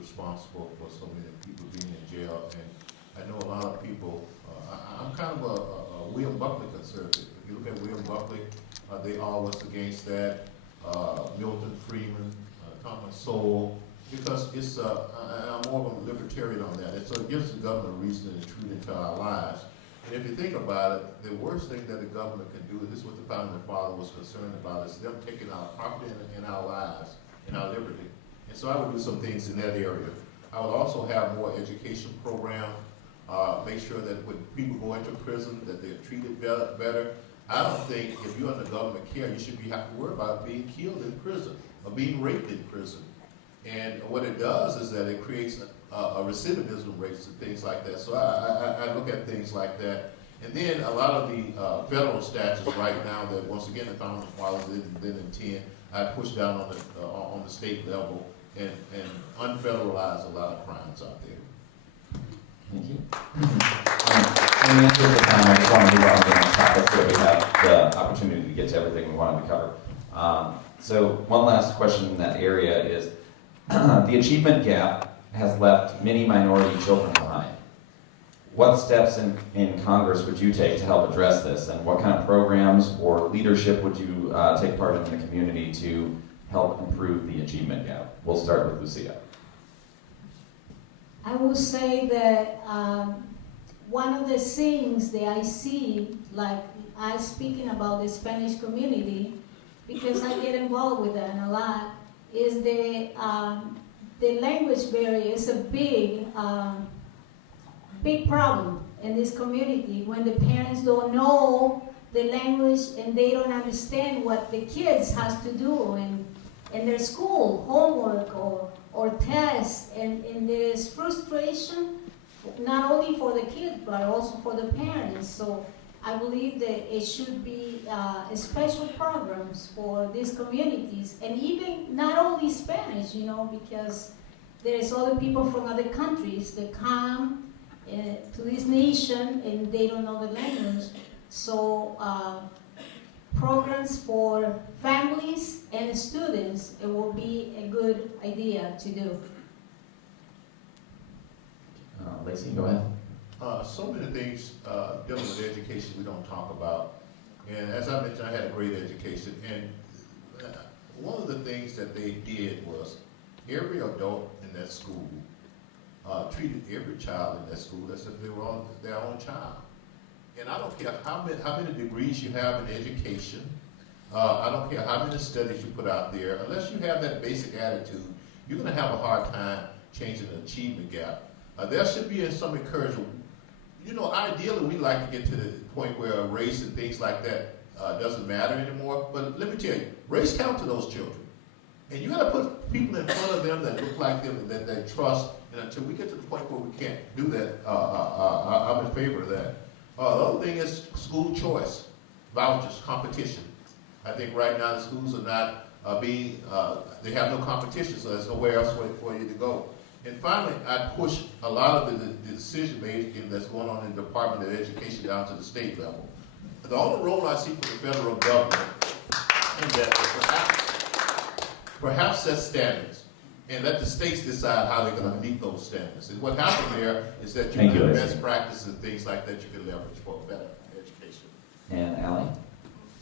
responsible for so many people being in jail. And I know a lot of people, I'm kind of a William Buckley conservative. If you look at William Buckley, they all was against that. Milton Friedman, Thomas Sowell, because it's, I'm more of a libertarian on that. So it gives the government a reason to intrude into our lives. And if you think about it, the worst thing that the government can do, and this is what the founding father was concerned about, is them taking our property in our lives, in our liberty. And so I would do some things in that area. I would also have more education program, make sure that when people go into prison, that they're treated better. I don't think if you're under government care, you should have to worry about being killed in prison or being raped in prison. And what it does is that it creates a recidivism rates and things like that. So I look at things like that. And then a lot of the federal statutes right now that, once again, the founding fathers didn't intend, I push down on the state level and unfederalize a lot of crimes out there. Thank you. In the interest of time, I just want to move on to the next topic so that we have the opportunity to get to everything we wanted to cover. So one last question in that area is, the achievement gap has left many minority children behind. What steps in Congress would you take to help address this, and what kind of programs or leadership would you take part in the community to help improve the achievement gap? We'll start with Lucia. I would say that one of the things that I see, like I speaking about the Spanish community, because I get involved with that a lot, is the language barrier is a big problem in this community when the parents don't know the language and they don't understand what the kids has to do in their school, homework or tests, and there's frustration not only for the kids but also for the parents. So I believe that it should be special programs for these communities, and even not only Spanish, because there's other people from other countries that come to this nation and they don't know the language. So programs for families and students, it will be a good idea to do. Lacey, go ahead. So many things dealing with education we don't talk about. And as I mentioned, I had a great education. And one of the things that they did was every adult in that school treated every child in that school as if they were their own child. And I don't care how many degrees you have in education. I don't care how many studies you put out there. Unless you have that basic attitude, you're going to have a hard time changing the achievement gap. There should be some encouragement. Ideally, we like to get to the point where race and things like that doesn't matter anymore. But let me tell you, race counts to those children. And you got to put people in front of them that look like them and that they trust. And until we get to the point where we can't do that, I'm in favor of that. The other thing is school choice, vouchers, competition. I think right now the schools are not they have no competition, so there's nowhere else for you to go. And finally, I push a lot of the decision making that's going on in the Department of Education down to the state level. The only role I see for the federal government in that is perhaps set standards and let the states decide how they're going to meet those standards. And what happened there is that you have best practices and things like that you can leverage for better education. And Allie?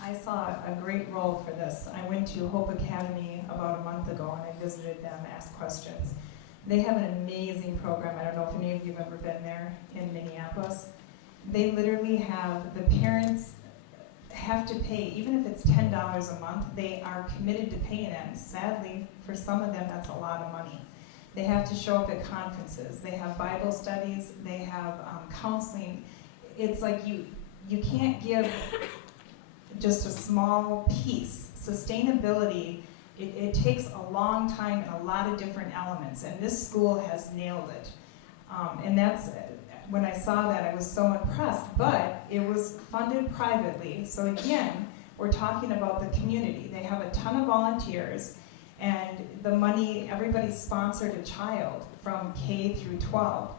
I saw a great role for this. I went to Hope Academy about a month ago and I visited them, asked questions. They have an amazing program. I don't know if any of you have ever been there in Minneapolis. They literally have, the parents have to pay, even if it's $10 a month, they are committed to paying it. And sadly, for some of them, that's a lot of money. They have to show up at conferences. They have Bible studies. They have counseling. It's like you can't give just a small piece. Sustainability, it takes a long time and a lot of different elements, and this school has nailed it. And that's, when I saw that, I was so impressed, but it was funded privately. So again, we're talking about the community. They have a ton of volunteers, and the money, everybody sponsored a child from K through 12.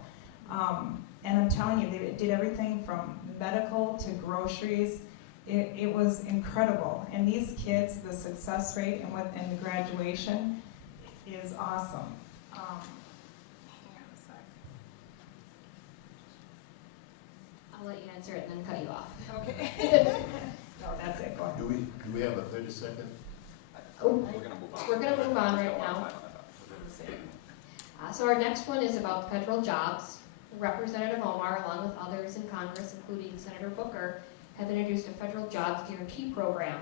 And I'm telling you, they did everything from medical to groceries. It was incredible. And these kids, the success rate and the graduation is awesome. I'll let you answer it and then cut you off. Okay. No, that's it, go ahead. Do we have a 30-second? We're gonna move on right now. So our next one is about federal jobs. Representative Omar, along with others in Congress, including Senator Booker, have introduced a federal jobs guarantee program.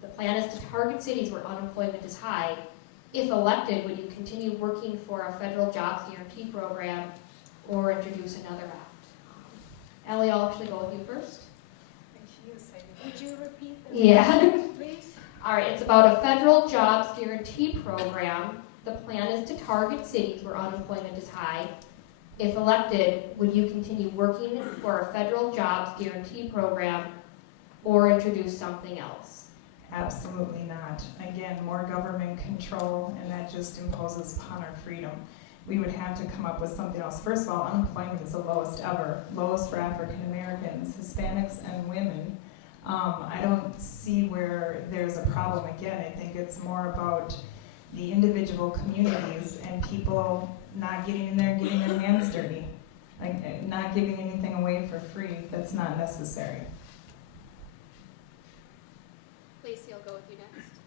The plan is to target cities where unemployment is high. If elected, would you continue working for a federal jobs guarantee program or introduce another act? Ellie, I'll actually go with you first. Would you repeat the Yeah. question, please? All right, it's about a federal jobs guarantee program. The plan is to target cities where unemployment is high. If elected, would you continue working for a federal jobs guarantee program or introduce something else? Absolutely not. Again, more government control, and that just imposes upon our freedom. We would have to come up with something else. First of all, unemployment is the lowest ever, lowest for African Americans, Hispanics, and women. I don't see where there's a problem. Again, I think it's more about the individual communities and people not getting in there and getting their hands dirty, like not giving anything away for free that's not necessary. Lacey, I'll go with you next.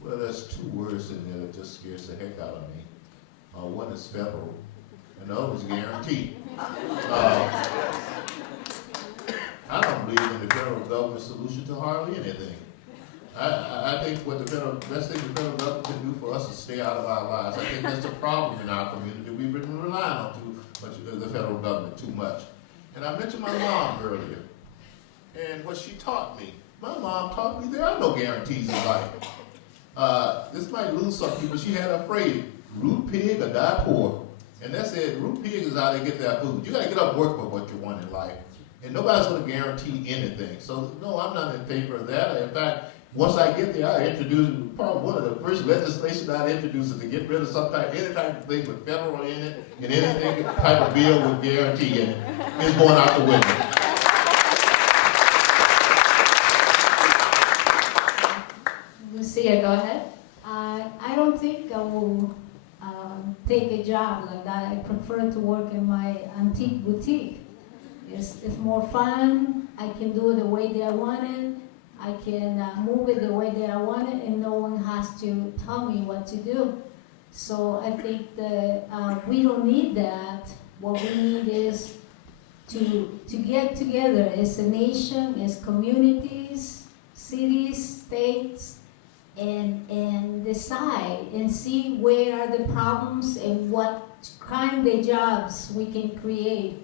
Well, there's two words in there that just scares the heck out of me. One is federal, and the other is guaranteed. I don't believe in the federal government solution to hardly anything. I think what best thing the federal government can do for us is stay out of our lives. I think that's the problem in our community. We've been relying on too much the federal government too much. And I mentioned my mom earlier, and what she taught me. My mom taught me there are no guarantees in life. This might lose some people. She had a phrase, root pig or die poor. And that said, root pig is how they get their food. You got to get up and work for what you want in life. And nobody's going to guarantee anything. So, no, I'm not in favor of that. In fact, once I get there, I introduce, probably one of the first legislation I'd introduce is to get rid of any type of thing with federal in it, and anything type of bill with guarantee in it. It's going out the window. Lucia, go ahead. I don't think I will take a job like that. I prefer to work in my antique boutique. It's more fun. I can do it the way that I want it. I can move it the way that I want it, and no one has to tell me what to do. So I think that we don't need that. What we need is to get together as a nation, as communities, cities, states, and decide and see where are the problems and what kind of jobs we can create.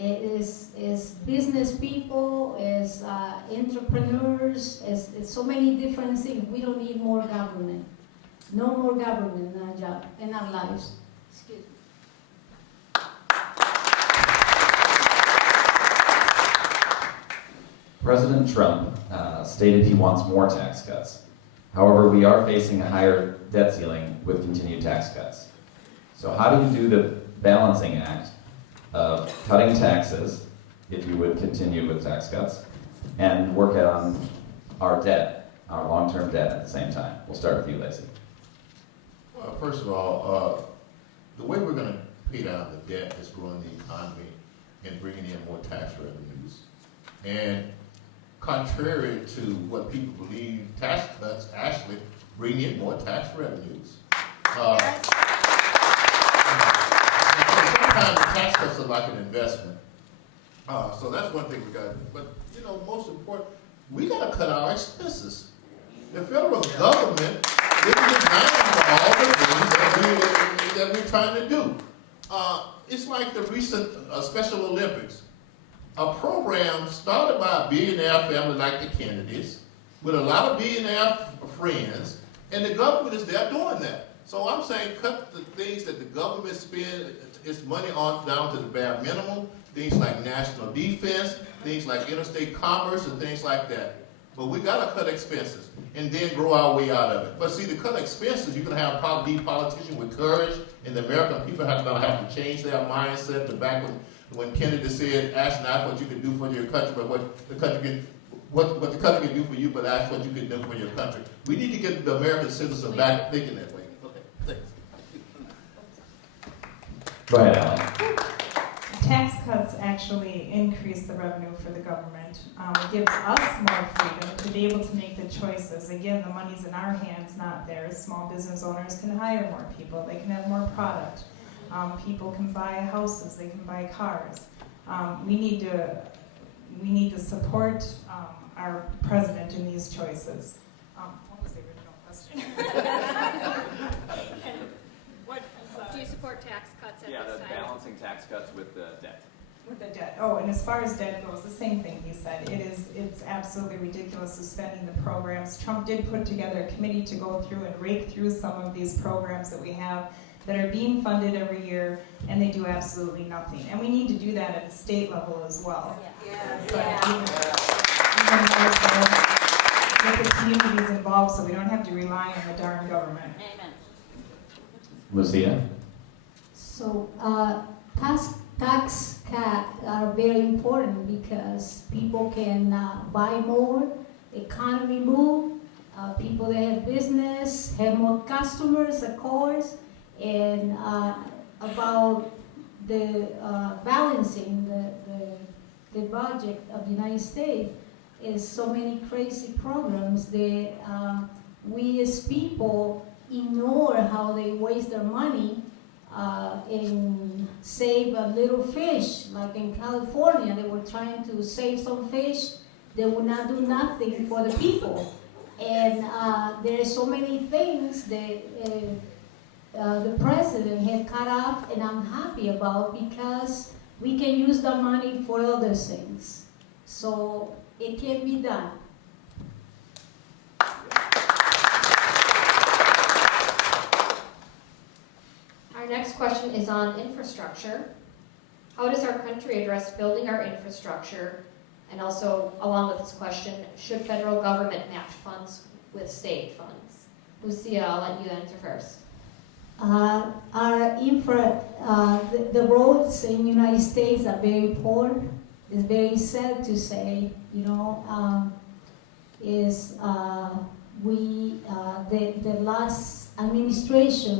As business people, as entrepreneurs, as so many different things. We don't need more government. No more government in our job, in our lives. Excuse me. President Trump stated he wants more tax cuts. However, we are facing a higher debt ceiling with continued tax cuts. So how do you do the balancing act of cutting taxes, if you would continue with tax cuts, and work on our debt, our long-term debt at the same time? We'll start with you, Lacey. Well, first of all, the way we're going to pay down the debt is growing the economy and bringing in more tax revenues. And contrary to what people believe, tax cuts actually bring in more tax revenues. Sometimes tax cuts are like an investment. So that's one thing we got to do. But, most important, we got to cut our expenses. The federal government isn't designed for all the things that we're trying to do. It's like the recent Special Olympics. A program started by a billionaire family like the Kennedys, with a lot of billionaire friends, and the government is there doing that. So I'm saying cut the things that the government spends its money on down to the bare minimum, things like national defense, things like interstate commerce, and things like that. But we got to cut expenses and then grow our way out of it. But see, to cut expenses, you're going to have probably politicians with courage, and the American people are going to have to change their mindset to back when Kennedy said, ask not what you can do for your country, but what the country can do for you, but ask what you can do for your country. We need to get the American citizen back thinking that way. Okay, thanks. Go ahead, Alan. Tax cuts actually actually increase the revenue for the government. It gives us more freedom to be able to make the choices. Again, the money's in our hands, not theirs. Small business owners can hire more people. They can have more product. People can buy houses. They can buy cars. We need to support our president in these choices. What was the original question? Do you support tax cuts at Yeah, this the time? balancing tax cuts with the debt. With the debt. Oh, and as far as debt goes, the same thing he said. It's absolutely ridiculous suspending the programs. Trump did put together a committee to go through and rake through some of these programs that we have that are being funded every year, and they do absolutely nothing. And we need to do that at the state level as well. But even more so, get the communities involved so we don't have to rely on the darn government. Lucia? So tax cuts are very important because people can buy more, economy move, people that have business have more customers, of course, and about the balancing the budget of the United States is so many crazy programs that we as people ignore how they waste their money and save a little fish. Like in California, they were trying to save some fish. They would not do nothing for the people. And there are so many things that the president had cut off, and I'm happy about because we can use the money for other things. So it can be done. Our next question is on infrastructure. How does our country address building our infrastructure? And also, along with this question, should federal government match funds with state funds? Lucia, I'll let you answer first. The roads in the United States are very poor. It's very sad to say, the last administration